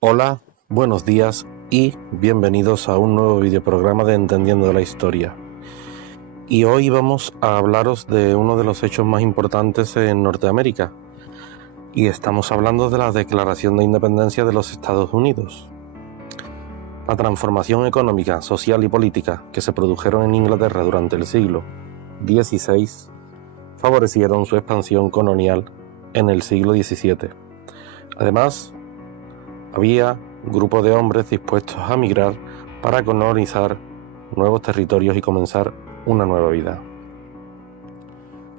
Hola, buenos días y bienvenidos a un nuevo videoprograma de Entendiendo la Historia. Y hoy vamos a hablaros de uno de los hechos más importantes en Norteamérica. Y estamos hablando de la Declaración de Independencia de los Estados Unidos. La transformación económica, social y política que se produjeron en Inglaterra durante el siglo XVI favorecieron su expansión colonial en el siglo XVII. Además, había grupos de hombres dispuestos a migrar para colonizar nuevos territorios y comenzar una nueva vida.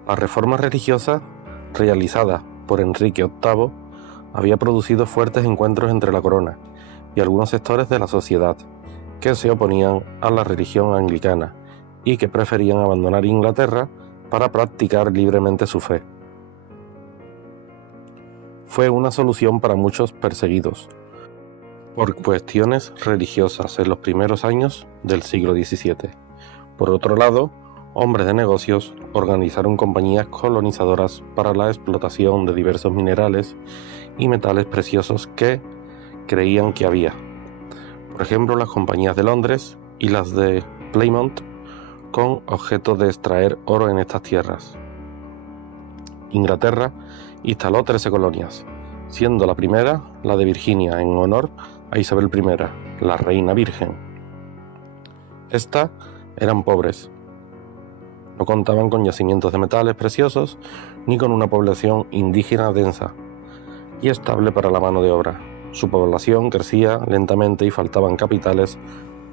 La reforma religiosa realizada por Enrique VIII había producido fuertes encuentros entre la corona y algunos sectores de la sociedad que se oponían a la religión anglicana y que preferían abandonar Inglaterra para practicar libremente su fe. Fue una solución para muchos perseguidos por cuestiones religiosas en los primeros años del siglo XVII. Por otro lado, hombres de negocios organizaron compañías colonizadoras para la explotación de diversos minerales y metales preciosos que creían que había. Por ejemplo, las compañías de Londres y las de Plymouth, con objeto de extraer oro en estas tierras. Inglaterra instaló 13 colonias, siendo la primera la de Virginia, en honor a Isabel I, la reina virgen. Estas eran pobres, no contaban con yacimientos de metales preciosos ni con una población indígena densa y estable para la mano de obra. Su población crecía lentamente y faltaban capitales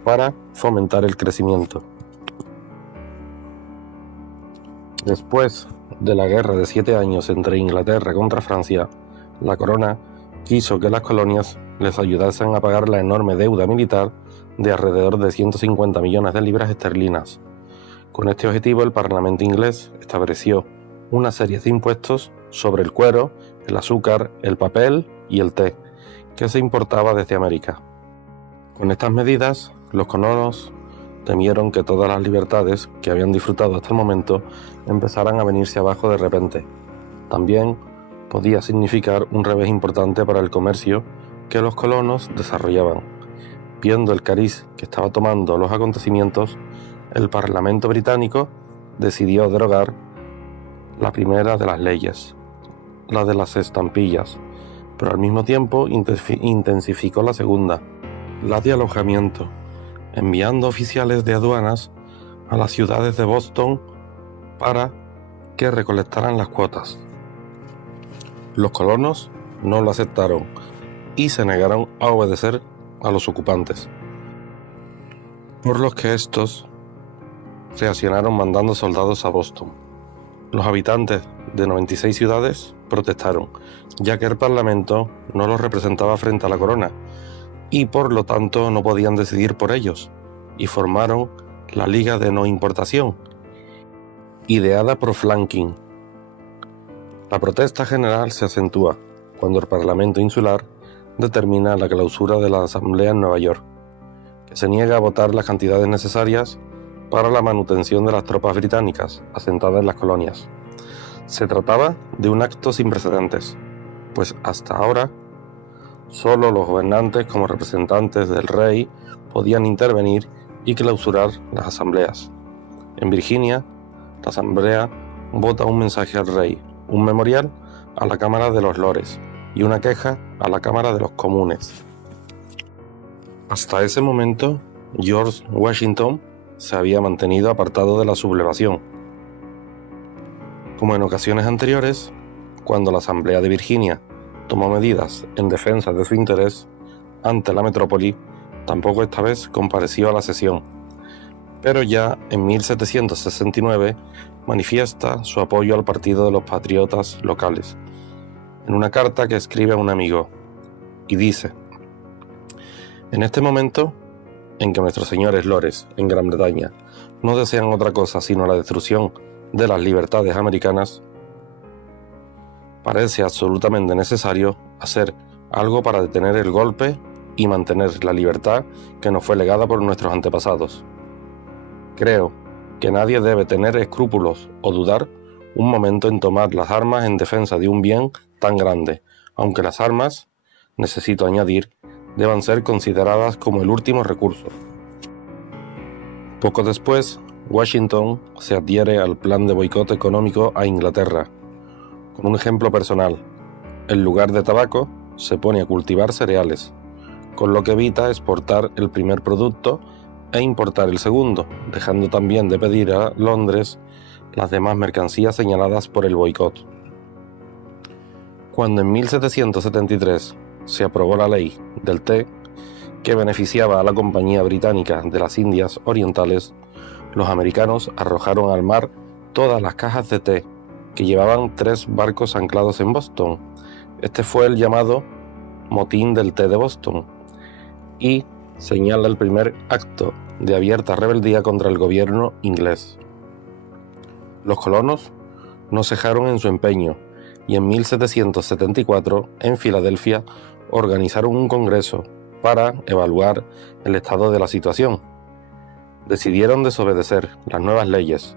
para fomentar el crecimiento. Después de la guerra de 7 años entre Inglaterra contra Francia, la corona quiso que las colonias les ayudasen a pagar la enorme deuda militar de alrededor de 150 millones de libras esterlinas. Con este objetivo, el Parlamento inglés estableció una serie de impuestos sobre el cuero, el azúcar, el papel y el té, que se importaba desde América. Con estas medidas, los colonos temieron que todas las libertades que habían disfrutado hasta el momento empezaran a venirse abajo de repente. También podía significar un revés importante para el comercio que los colonos desarrollaban. Viendo el cariz que estaba tomando los acontecimientos, el Parlamento británico decidió derogar la primera de las leyes, la de las estampillas, pero al mismo tiempo intensificó la segunda, la de alojamiento, enviando oficiales de aduanas a las ciudades de Boston para que recolectaran las cuotas. Los colonos no lo aceptaron y se negaron a obedecer a los ocupantes, por lo que estos reaccionaron mandando soldados a Boston. Los habitantes de 96 ciudades protestaron, ya que el Parlamento no los representaba frente a la corona y por lo tanto no podían decidir por ellos, y formaron la Liga de No Importación, ideada por Franklin. La protesta general se acentúa cuando el Parlamento insular determina la clausura de la Asamblea en Nueva York, que se niega a votar las cantidades necesarias para la manutención de las tropas británicas asentadas en las colonias. Se trataba de un acto sin precedentes, pues hasta ahora solo los gobernantes, como representantes del rey, podían intervenir y clausurar las asambleas. En Virginia, la asamblea vota un mensaje al rey, un memorial a la Cámara de los Lores y una queja a la Cámara de los Comunes. Hasta ese momento, George Washington se había mantenido apartado de la sublevación. Como en ocasiones anteriores, cuando la Asamblea de Virginia tomó medidas en defensa de su interés ante la metrópoli, tampoco esta vez compareció a la sesión, pero ya en 1769 manifiesta su apoyo al Partido de los Patriotas locales, en una carta que escribe a un amigo, y dice: en este momento en que nuestros señores lores en Gran Bretaña no desean otra cosa sino la destrucción de las libertades americanas, parece absolutamente necesario hacer algo para detener el golpe y mantener la libertad que nos fue legada por nuestros antepasados. Creo que nadie debe tener escrúpulos o dudar un momento en tomar las armas en defensa de un bien tan grande, aunque las armas, necesito añadir, deban ser consideradas como el último recurso. Poco después, Washington se adhiere al plan de boicot económico a Inglaterra, con un ejemplo personal. En lugar de tabaco, se pone a cultivar cereales, con lo que evita exportar el primer producto e importar el segundo, dejando también de pedir a Londres las demás mercancías señaladas por el boicot. Cuando en 1773 se aprobó la ley del té, que beneficiaba a la Compañía Británica de las Indias Orientales, los americanos arrojaron al mar todas las cajas de té que llevaban 3 barcos anclados en Boston. Este fue el llamado Motín del Té de Boston y señala el primer acto de abierta rebeldía contra el gobierno inglés. Los colonos no cejaron en su empeño y en 1774, en Filadelfia, organizaron un congreso para evaluar el estado de la situación. Decidieron desobedecer las nuevas leyes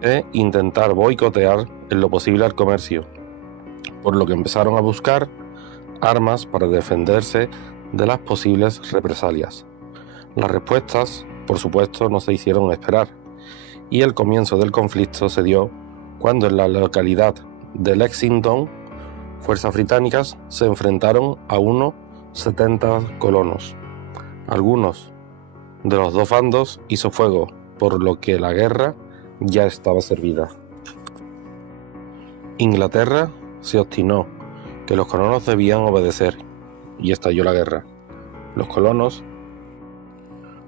e intentar boicotear en lo posible al comercio, por lo que empezaron a buscar armas para defenderse de las posibles represalias. Las respuestas, por supuesto, no se hicieron esperar, y el comienzo del conflicto se dio cuando en la localidad de Lexington, fuerzas británicas se enfrentaron a unos 70 colonos. Algunos de los dos bandos hizo fuego, por lo que la guerra ya estaba servida. Inglaterra se obstinó que los colonos debían obedecer y estalló la guerra. Los colonos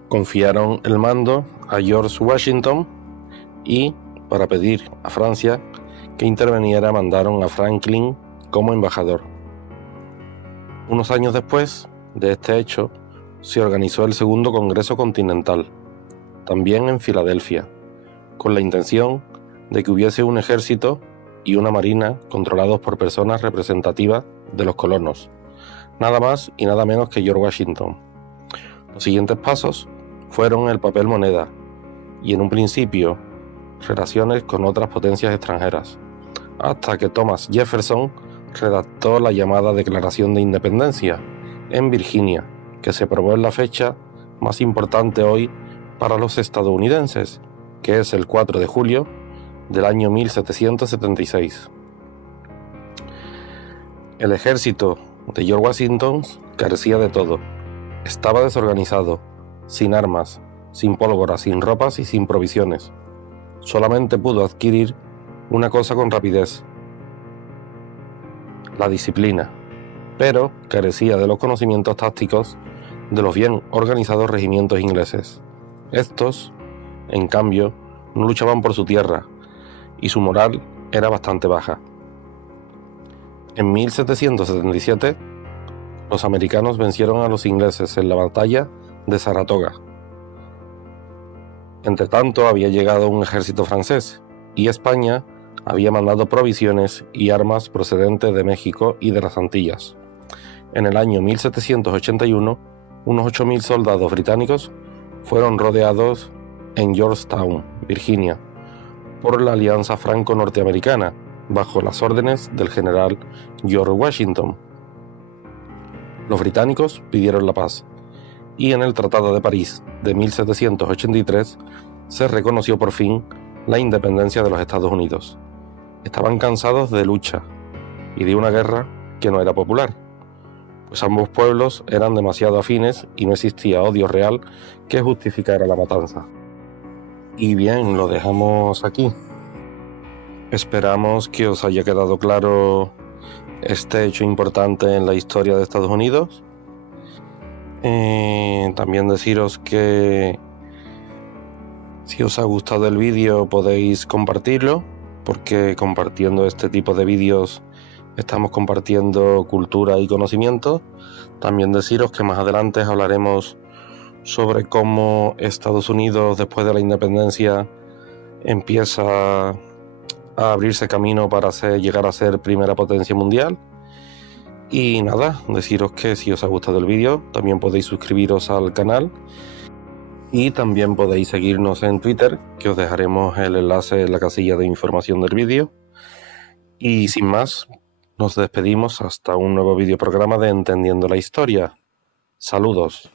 confiaron el mando a George Washington y, para pedir a Francia que interviniera, mandaron a Franklin como embajador. Unos años después de este hecho, se organizó el Segundo Congreso Continental, también en Filadelfia, con la intención de que hubiese un ejército y una marina controlados por personas representativas de los colonos, nada más y nada menos que George Washington. Los siguientes pasos fueron el papel moneda y en un principio relaciones con otras potencias extranjeras, hasta que Thomas Jefferson redactó la llamada Declaración de Independencia en Virginia, que se aprobó en la fecha más importante hoy para los estadounidenses, que es el 4 de julio del año 1776. El ejército de George Washington carecía de todo. Estaba desorganizado, sin armas, sin pólvora, sin ropas y sin provisiones. Solamente pudo adquirir una cosa con rapidez: la disciplina, pero carecía de los conocimientos tácticos de los bien organizados regimientos ingleses. Estos, en cambio, no luchaban por su tierra y su moral era bastante baja. En 1777, los americanos vencieron a los ingleses en la batalla de Saratoga. Entretanto, había llegado un ejército francés y España había mandado provisiones y armas procedentes de México y de las Antillas. En el año 1781, unos 8.000 soldados británicos fueron rodeados en Georgetown, Virginia, por la Alianza Franco-Norteamericana, bajo las órdenes del general George Washington. Los británicos pidieron la paz, y en el Tratado de París de 1783 se reconoció por fin la independencia de los Estados Unidos. Estaban cansados de lucha y de una guerra que no era popular, pues ambos pueblos eran demasiado afines y no existía odio real que justificara la matanza. Y bien, lo dejamos aquí. Esperamos que os haya quedado claro este hecho importante en la historia de Estados Unidos. También deciros que si os ha gustado el vídeo podéis compartirlo, porque compartiendo este tipo de vídeos estamos compartiendo cultura y conocimiento. También deciros que más adelante hablaremos sobre cómo Estados Unidos, después de la independencia, empieza a abrirse camino para llegar a ser primera potencia mundial. Y nada, deciros que si os ha gustado el vídeo también podéis suscribiros al canal Y también podéis seguirnos en Twitter, que os dejaremos el enlace en la casilla de información del vídeo. Y sin más, nos despedimos hasta un nuevo videoprograma de Entendiendo la Historia. Saludos.